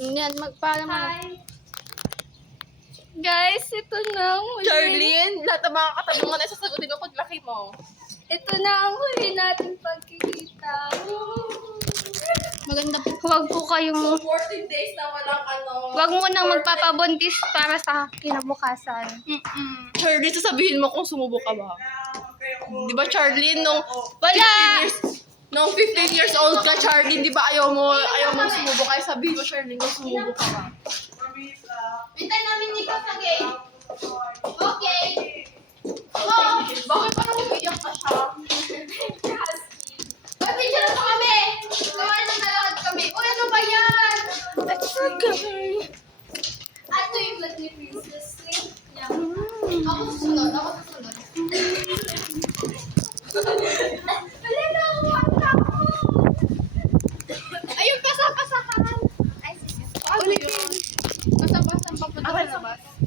Yan, magpaalam mo. Guys, ito na ang huli. Charlene, lahat ng mga katanungan na sasagutin ko paglaki mo. Ito na ang huli natin pagkikita. Maganda po. Huwag po kayong... 14 days na walang Huwag mo nang magpapabuntis para sa kinabukasan. Charlene, sasabihin mo kung sumubo ka ba? Di ba, Charlene, nung Wala! 15 years old ka, Charlene, di ba ayaw mo sumubo ka? Sabihin mo, Charlene, kung sumubo ka ba? Hintay namin Nico sa game. Okay. Bakit parang umiyak ka siya? Mag-picture na po kami. Gawin ng nalakad kami. Uy, ano ba yan? Let's go! Ato yung vlog ni Princess. Ako susunod. Wala na ako. Ayun, pasapasahan. Ay, sige. Ulitin. Pasapasahan papunta sa labas.